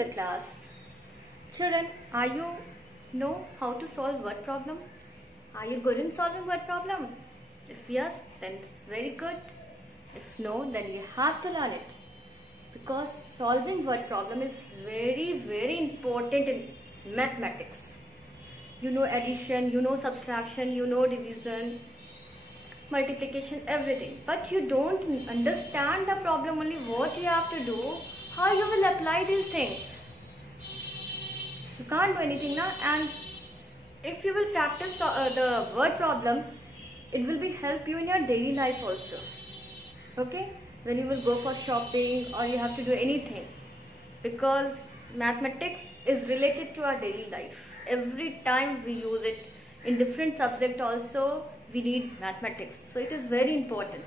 the class. Children, are you know how to solve word problem? Are you good in solving word problem? If yes, then it's very good. If no, then you have to learn it. Because solving word problem is very important in mathematics. You know addition, you know subtraction, you know division, multiplication, everything. But you don't understand the problem, only what you have to do, how you will apply these things. You can't do anything now. And if you will practice the word problem, it will be help you in your daily life also. Okay? When you will go for shopping or you have to do anything. Because mathematics is related to our daily life. Every time we use it in different subject also, we need mathematics. So it is very important.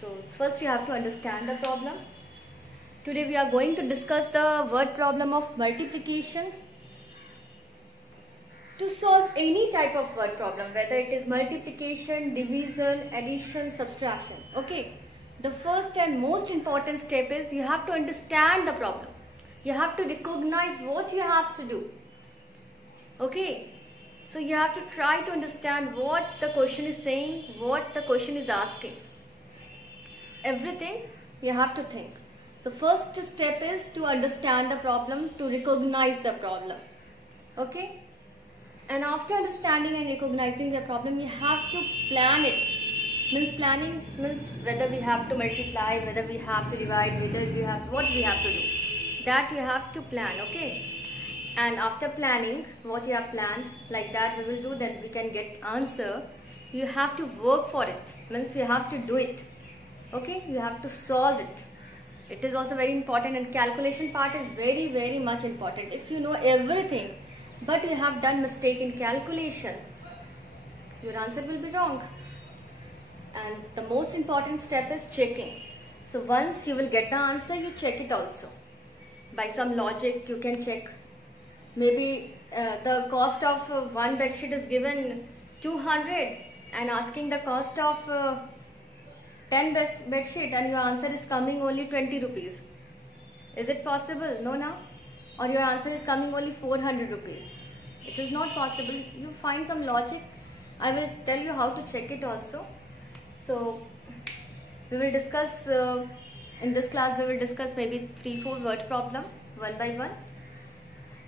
So first you have to understand the problem. Today we are going to discuss the word problem of multiplication. To solve any type of word problem, whether it is multiplication, division, addition, subtraction. Okay. The first and most important step is you have to understand the problem. You have to recognize what you have to do. Okay. So you have to try to understand what the question is saying, what the question is asking. Everything you have to think. So first step is to understand the problem, to recognize the problem. Okay. And after understanding and recognizing the problem, you have to plan it. Means planning means whether we have to multiply, whether we have to divide, whether we have what we have to do. That you have to plan, okay? And after planning what you have planned, like that we will do, then we can get answer. You have to work for it. Means you have to do it. Okay? You have to solve it. It is also very important, and calculation part is very much important. If you know everything, but you have done mistake in calculation, your answer will be wrong. And the most important step is checking. So once you will get the answer, you check it also. By some logic you can check. Maybe the cost of one bedsheet is given 200 and asking the cost of 10 bedsheet, and your answer is coming only 20 rupees. Is it possible? No, now? Or your answer is coming only 400 rupees. It is not possible. You find some logic. I will tell you how to check it also. So we will discuss in this class, we will discuss maybe 3-4 word problem one by one.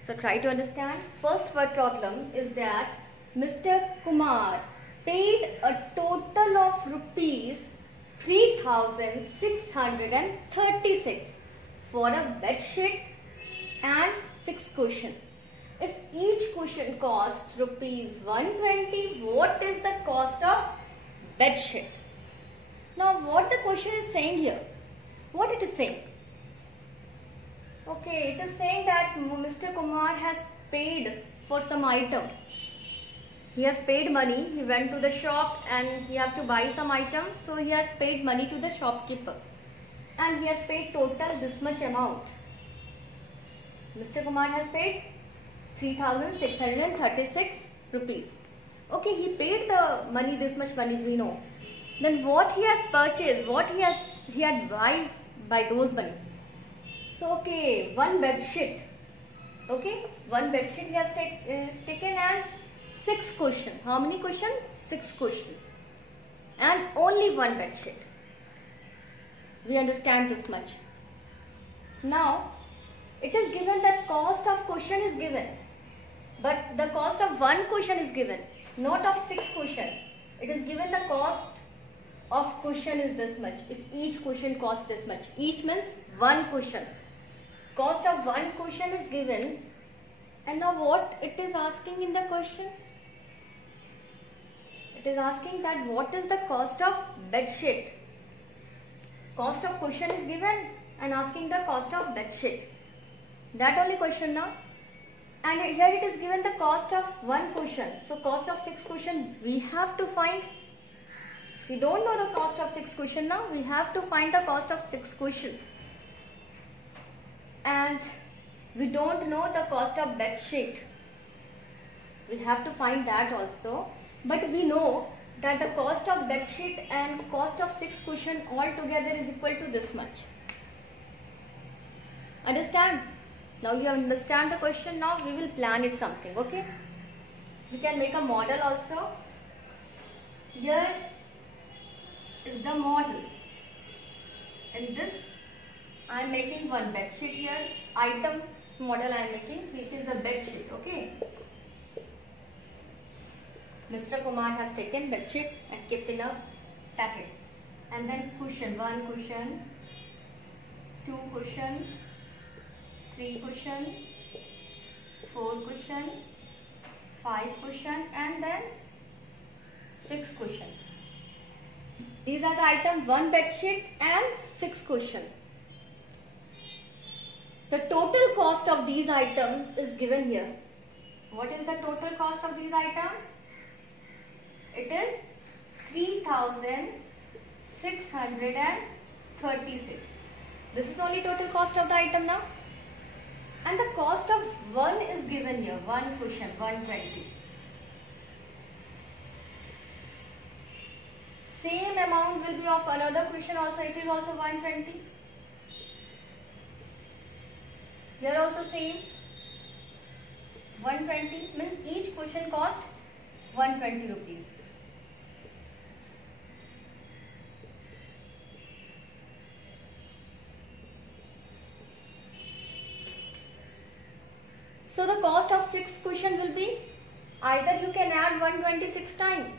So try to understand. First word problem is that Mr. Kumar paid a total of rupees 3,636 for a bedsheet and 6 cushions. If each cushion cost rupees 120, what is the cost of bedsheet? Now what the question is saying here? What it is saying? Okay, it is saying that Mr. Kumar has paid for some item. He has paid money. He went to the shop and he has to buy some item. So he has paid money to the shopkeeper. And he has paid total this much amount. Mr. Kumar has paid 3,636 rupees. Okay, he paid the money, this much money we know. Then what he has purchased, what he had buy by those money. So okay, one bed sheet. Okay, one bed sheet he has taken and 6 cushion. How many cushion? 6 cushion. And only one bed sheet. We understand this much. Now it is given that cost of cushion is given, but the cost of one cushion is given, not of 6 cushion. It is given the cost of cushion is this much. If each cushion costs this much, each means one cushion. Cost of one cushion is given, and now what it is asking in the question? It is asking that what is the cost of bed sheet? Cost of cushion is given and asking the cost of bed sheet. That only question now. And here it is given the cost of one cushion. So cost of 6 cushion we have to find. We don't know the cost of 6 cushion now. We have to find the cost of 6 cushion. And we don't know the cost of bed sheet. We have to find that also. But we know that the cost of bed sheet and cost of 6 cushion all together is equal to this much. Understand? Now you understand the question. Now we will plan it something. Okay. We can make a model also. Here is the model. In this, I am making one bed sheet here. Item model I am making. It is a bed sheet. Okay. Mr. Kumar has taken bed sheet and kept in a packet. And then cushion. 1 cushion, 2 cushion, 3 cushion, 4 cushion, 5 cushion, and then 6 cushion. These are the items: 1 bed sheet and 6 cushion. The total cost of these items is given here. What is the total cost of these items? It is 3,636. This is only total cost of the item now. And the cost of one is given here. 1 cushion, 120. Same amount will be of another cushion also. It is also 120. Here also same. 120 means each cushion cost 120 rupees. So the cost of 6 cushion will be, either you can add 126 times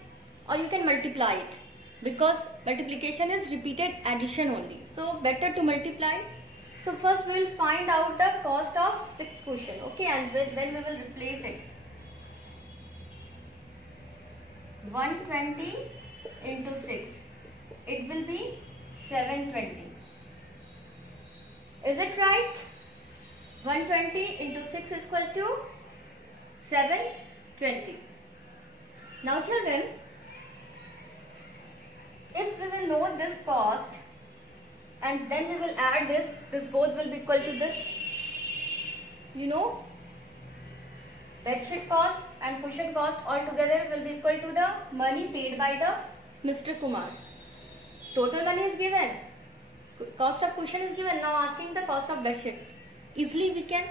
or you can multiply it, because multiplication is repeated addition only. So better to multiply. So first we will find out the cost of 6 cushion. Okay, and then we will replace it. 120 into 6. It will be 720. Is it right? 120 into 6 is equal to 720. Now children, if we will know this cost and then we will add this both will be equal to this. You know, bedsheet cost and cushion cost altogether will be equal to the money paid by the Mr. Kumar. Total money is given. Cost of cushion is given. Now asking the cost of bedsheet. Easily we can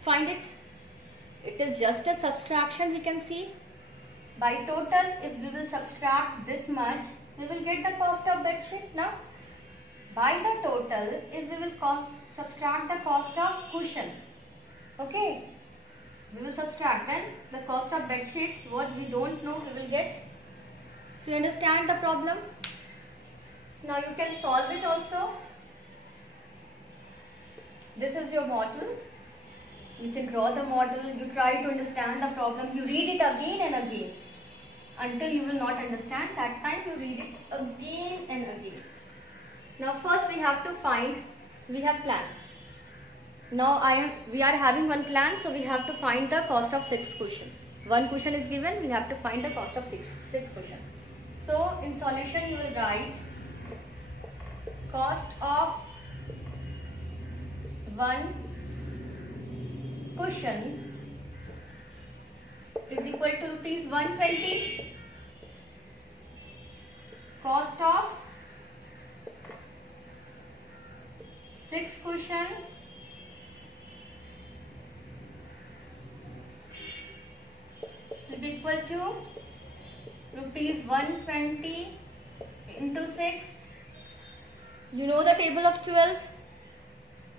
find it. It is just a subtraction we can see. By total, if we will subtract this much, we will get the cost of bedsheet. Now, by the total, if we will subtract the cost of cushion, okay, we will subtract, then the cost of bedsheet, what we don't know, we will get. So you understand the problem? Now you can solve it also. This is your model. You can draw the model, you try to understand the problem, you read it again and again until you will not understand. That time you read it again and again. Now first we have to find, we have plan. Now we are having one plan, so we have to find the cost of 6 cushion. 1 cushion is given, we have to find the cost of 6 cushion. So in solution you will write cost of 1 cushion is equal to rupees 120. Cost of 6 cushion will be equal to rupees 120 into 6. You know the table of 12.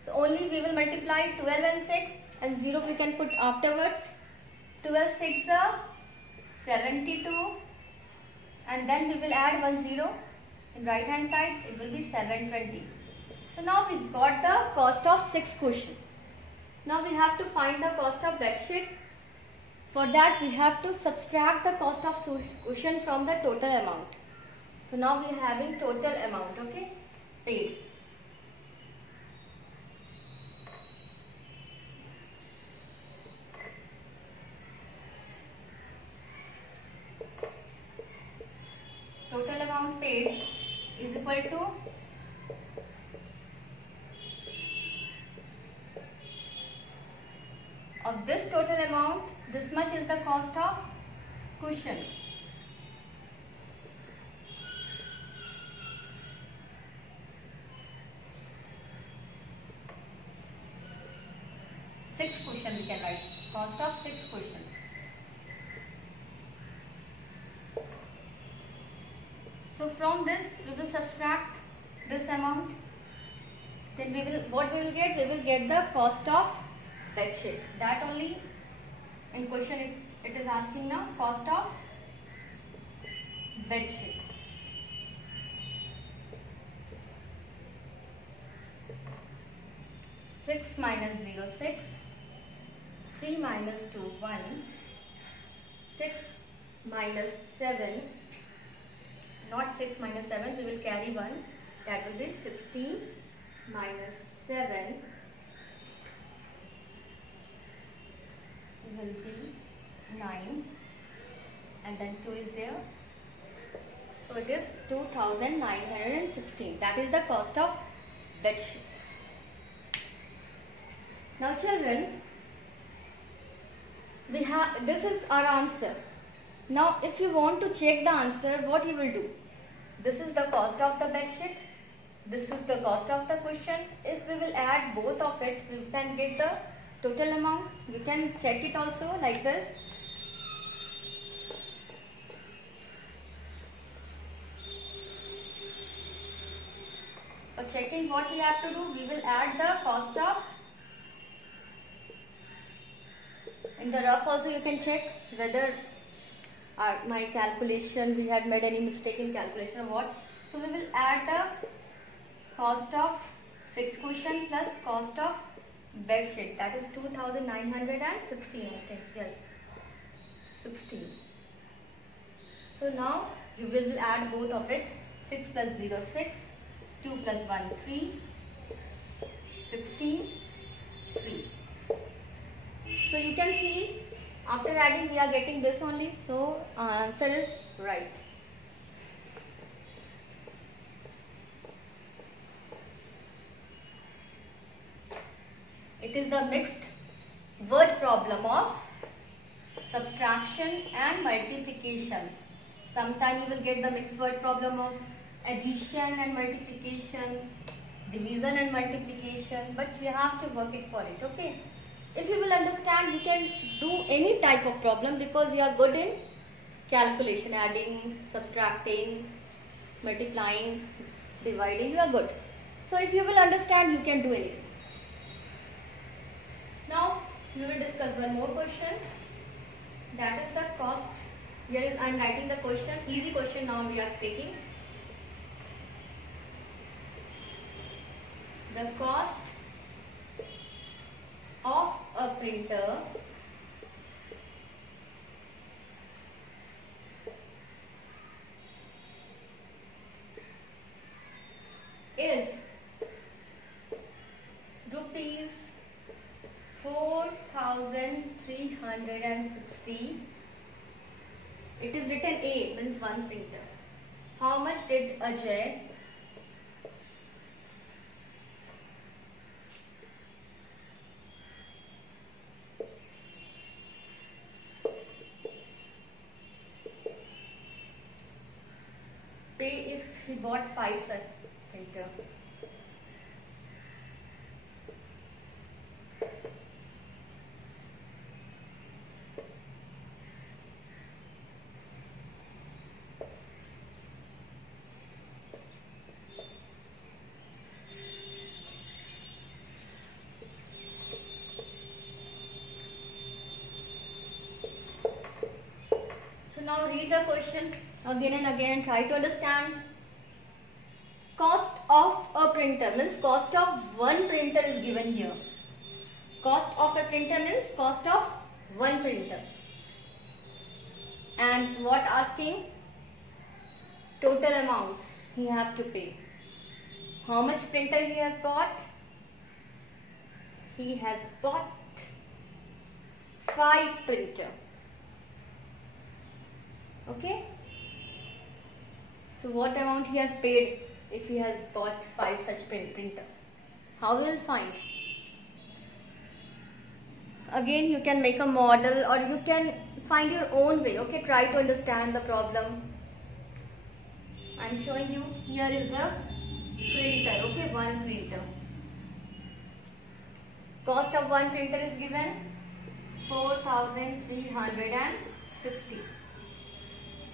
So only we will multiply 12 and 6 and 0 we can put afterwards. 12 6 are 72 and then we will add 1 0 in right hand side, it will be 720. So now we got the cost of 6 cushion. Now we have to find the cost of bedsheet. For that we have to subtract the cost of cushion from the total amount. So now we are having total amount, okay, paid. Total amount paid is equal to of this total amount, this much is the cost of cushion. 6 cushion we can write. Cost of 6 cushion. So from this we will subtract this amount. Then what we will get? We will get the cost of bed sheet. That only in question it is asking now, cost of bed sheet. Six minus 0, 6. 3 minus 2, 1. 6 minus 7. Not 6 minus 7. We will carry 1. That will be 16 minus 7 will be 9, and then 2 is there. So it is 2,916. That is the cost of bed sheet. Now children, this is our answer. Now if you want to check the answer, what you will do? This is the cost of the bed sheet. This is the cost of the question. If we will add both of it, we can get the total amount. We can check it also like this. For checking what we have to do, we will add the cost of. In the rough also you can check whether my calculation, we had made any mistake in calculation or what. So we will add the cost of 6 cushion plus cost of bed sheet. That is 2,916, I think. Yes, 16. So now you will add both of it. 6 plus 0, 6. 2 plus 1, 3. 16, 3. So you can see after adding we are getting this only. So our answer is right. It is the mixed word problem of subtraction and multiplication. Sometime you will get the mixed word problem of addition and multiplication, division and multiplication, but you have to work it for it, okay? If you will understand, you can do any type of problem because you are good in calculation, adding, subtracting, multiplying, dividing, you are good. So if you will understand, you can do anything. Now we will discuss one more question. That is the cost. Here is I am writing the question. Easy question now we are taking. The cost of a printer is rupees 4,360. It is written A, means one printer. How much did Ajay pay if he bought 5 such printer? So now read the question again and again, try to understand. Cost of a printer means cost of one printer is given here. Cost of a printer means cost of one printer. And what asking? Total amount he have to pay. How much printer he has bought? He has bought 5 printer. Okay. So what amount he has paid if he has bought 5 such printer? How we will find? Again you can make a model or you can find your own way. Okay, try to understand the problem. I am showing you, here is the printer. Okay, one printer. Cost of one printer is given 4,360.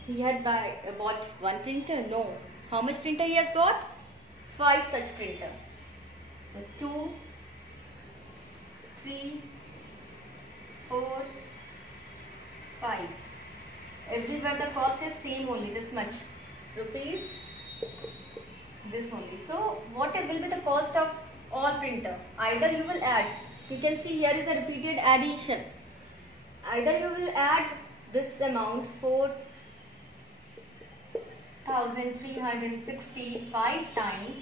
He had bought one printer? No. How much printer he has bought? 5 such printer. So 2, 3, 4, 5. Everywhere the cost is same only, this much rupees, this only. So what will be the cost of all printer? Either you will add, you can see here is a repeated addition. Either you will add this amount 4,365 times.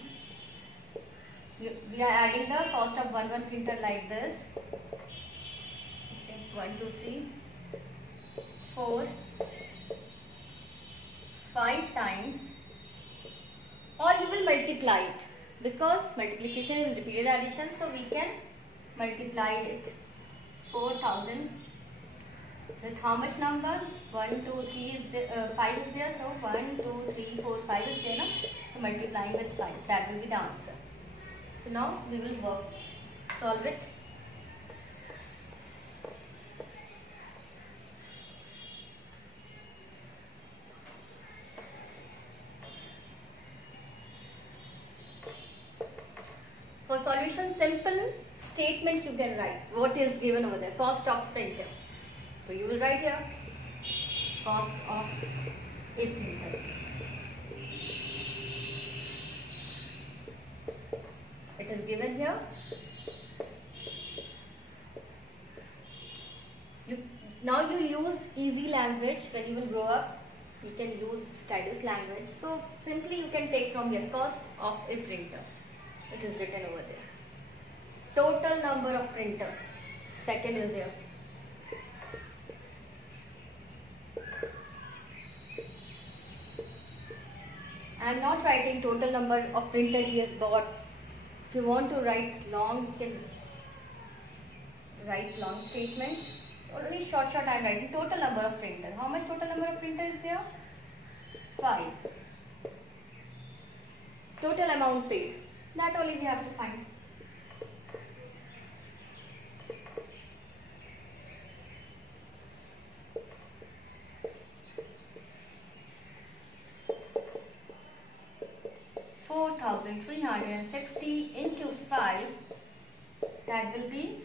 We are adding the cost of one printer like this. Okay, 1, 2, 3, 4, 5 times, or you will multiply it, because multiplication is repeated addition, so we can multiply it. 4,000 with how much number? 1, 2, 3 is there, 5 is there, so 1, 2, 3, 4, 5 is there, no? So multiplying with 5, that will be the answer. So now we will solve it. For solution, simple statement you can write. What is given over there? Cost of printer. So you will write here cost of a printer. It is given here. Now you use easy language when you will grow up. You can use stylus language. So simply you can take from here cost of a printer. It is written over there. Total number of printer. Second is there. I am not writing total number of printer he has bought. If you want to write long, you can write long statement. Only short I am writing total number of printer. How much total number of printer is there? 5. Total amount paid. That only we have to find. $4,360 into 5. That will be,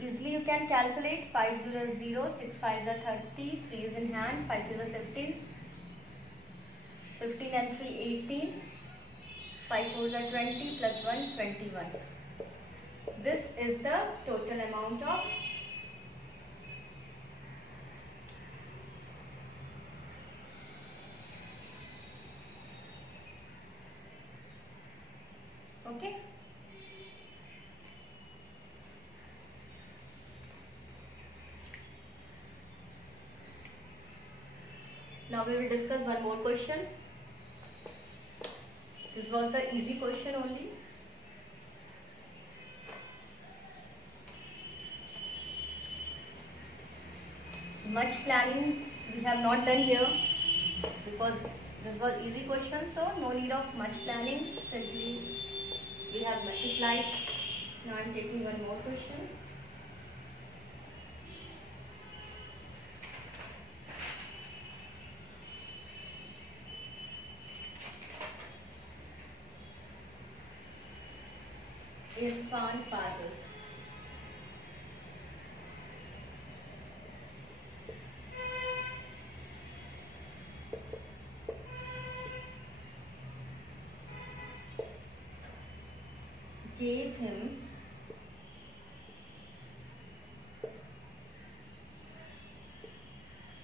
easily you can calculate. 500, 6 5s are 30, 3 is in hand, 5 0 15, 15 and 3 18. 5 4s are 20 plus 1 21. This is the total amount of okay. Now we will discuss one more question. This was the easy question only. Much planning we have not done here because this was easy question, so no need of much planning. Simply we have multiplied. Now I am taking one more question. Irfan Fathers. Gave him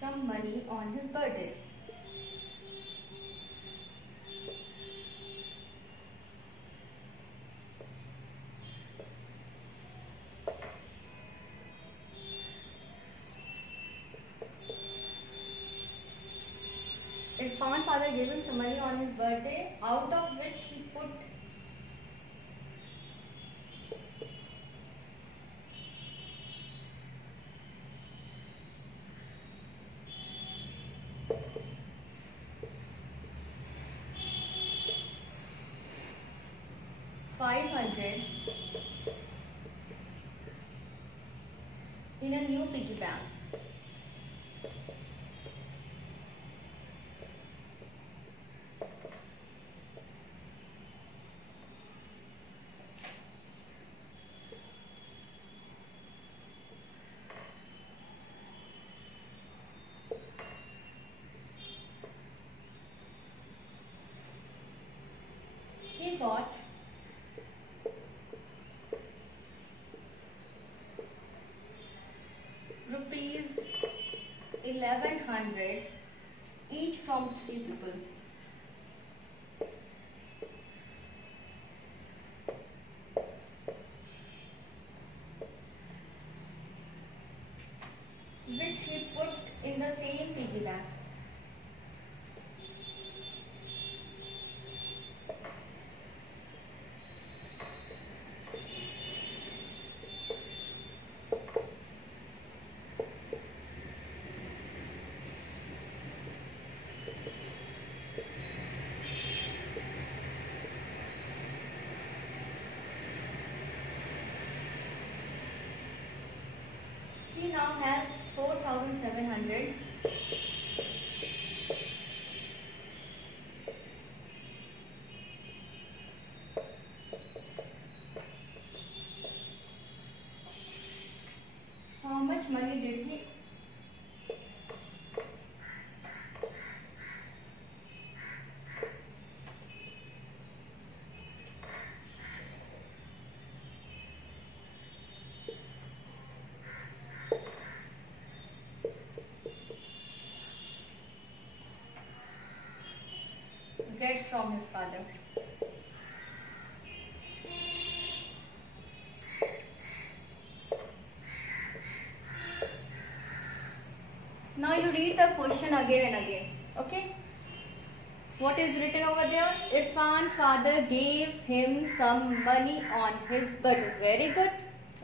some money on his birthday. Irfan father gave him some money on his birthday, out of which he put $500 in a new piggy bank. He got rupees 1100 each from 3 people. Which he put in the same piggy bank. He now has 4,700. How much money did he get from his father? Now you read the question again and again. Okay? What is written over there? Irfan father gave him some money on his birthday. Very good.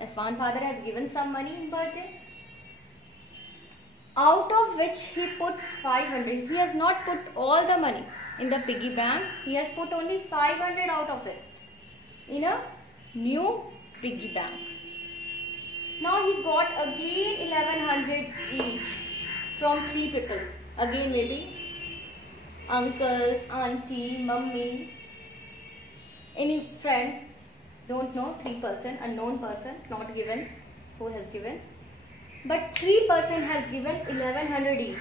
Irfan father has given some money in birthday. Out of which he put 500. He has not put all the money in the piggy bank. He has put only 500 out of it in a new piggy bank. Now he got again 1100 each from 3 people. Again maybe uncle, auntie, mummy, any friend, don't know, 3 person, unknown person, not given, who has given. But 3 person has given 1100 each.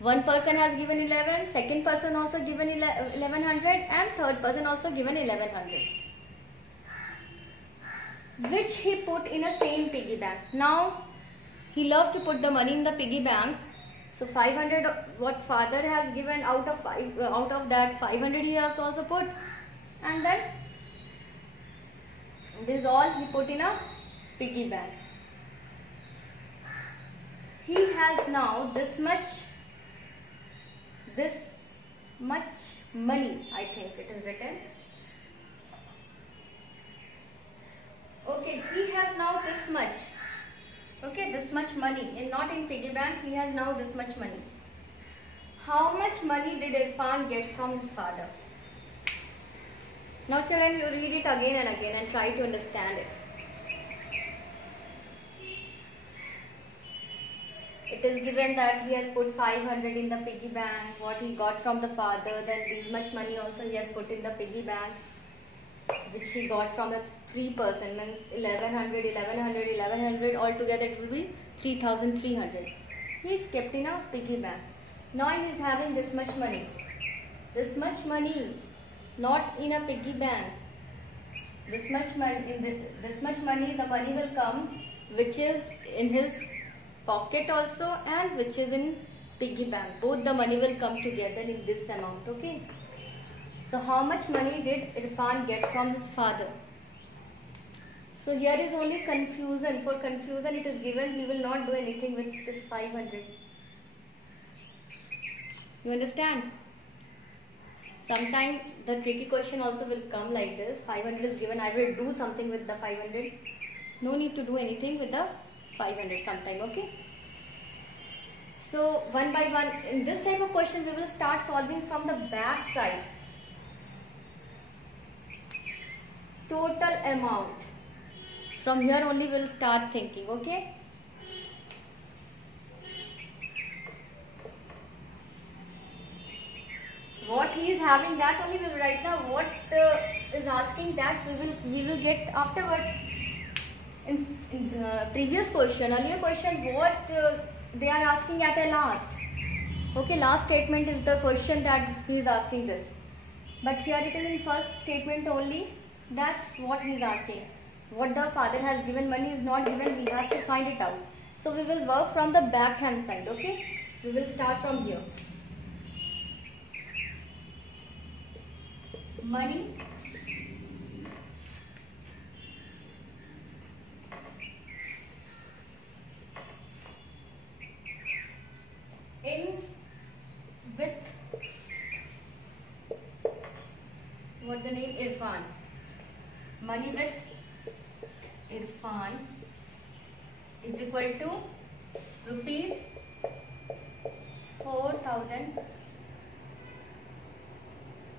1 person has given 11, second person also given 1100 and third person also given 1100. Which he put in a same piggy bank. Now he loved to put the money in the piggy bank. So 500 what father has given out of that 500 he has also put, and then this all he put in a piggy bank. He has now this much money, I think it is written. Okay, he has now this much. Okay, this much money, and not in piggy bank, he has now this much money. How much money did Irfan get from his father? Now children, you read it again and again and try to understand it. It is given that he has put 500 in the piggy bank, what he got from the father, then this much money also he has put in the piggy bank, which he got from a 3 person, means 1100, 1100, 1100, altogether it will be 3300. He is kept in a piggy bank. Now he is having this much money. This much money, not in a piggy bank. This much money, the money will come, which is in his pocket also and which is in piggy bank. Both the money will come together in this amount. Okay. So how much money did Irfan get from his father? So here is only confusion. For confusion it is given, we will not do anything with this 500. You understand? Sometimes the tricky question also will come like this. 500 is given, I will do something with the 500. No need to do anything with the 500 sometime, okay? So one by one, in this type of question we will start solving from the back side. Total amount. From here only we will start thinking, okay? what he is having, that only we will write. Now what is asking, that we will get afterwards. In the previous question, earlier question, what they are asking at a last. Okay, last statement is the question that he is asking this. But here it is in first statement only, that what he is asking. What the father has given, money is not given, we have to find it out. So we will work from the back hand side, okay? We will start from here. Money in with what the name, Irfan. Money with Irfan is equal to rupees 4,000.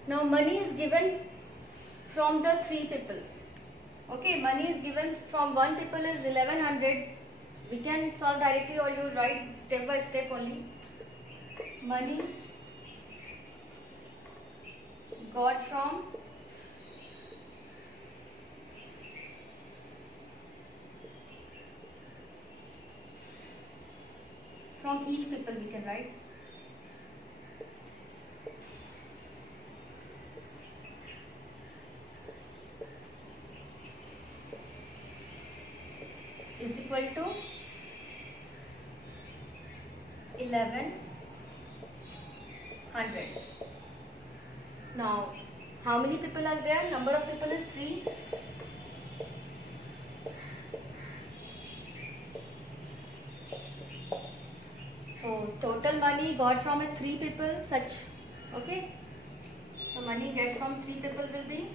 Now money is given from the three people. Okay, money is given from one people is 1100. We can solve directly, or you write step by step only. Money got from each people, we can write. Is equal to 1100. Now, how many people are there? Number of people is 3. So, total money got from 3 people, such, okay? So, money get from 3 people will be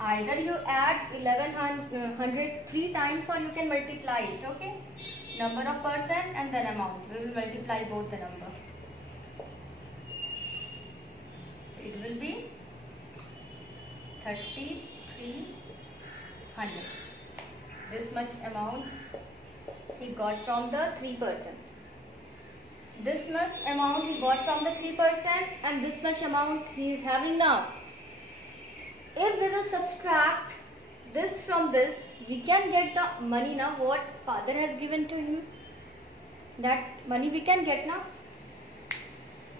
either you add 1100 3 times, or you can multiply it, okay? Number of person and then amount. We will multiply both the number. So it will be 3300. This much amount he got from the 3%. This much amount he got from the 3%, and this much amount he is having now. If we will subtract this from this, we can get the money now what father has given to him. That money we can get now.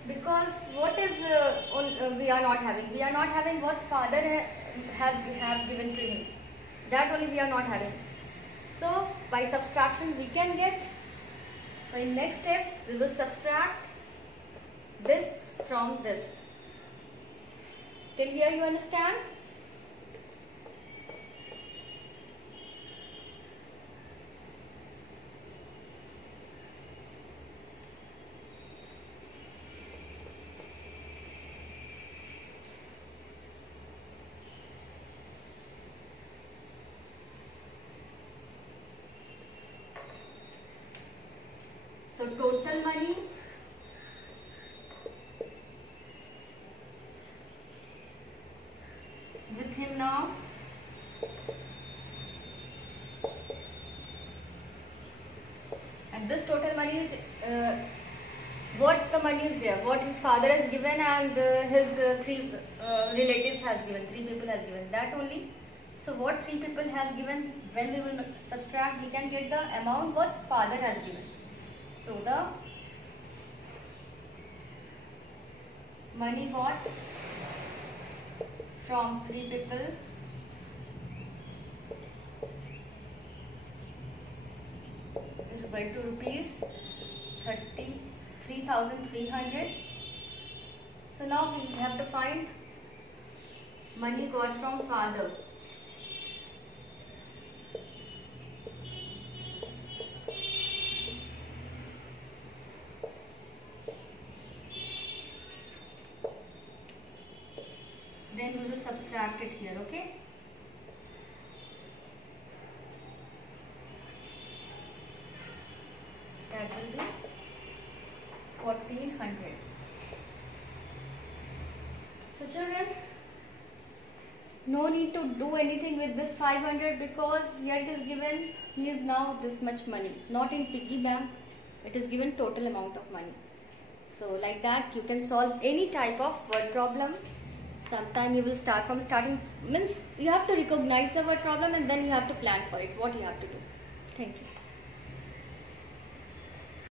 Because what is we are not having? We are not having what father has given to him. That only we are not having. So by subtraction we can get. So in next step we will subtract this from this. Till here you understand? So total money with him now and this total money is what the money is there, what his father has given and his 3 relatives has given, 3 people has given, that only. So what 3 people has given, when we will subtract, we can get the amount what father has given. So the money got from 3 people is equal to rupees 33,300. So now we have to find money got from father. Then we will subtract it here, okay? That will be 1400. So children, No need to do anything with this 500 because here it is given he is now this much money. Not in piggy bank. It is given total amount of money. So like that you can solve any type of word problem. Sometime you will start from starting. Means you have to recognize the word problem and then you have to plan for it. What you have to do. Thank you.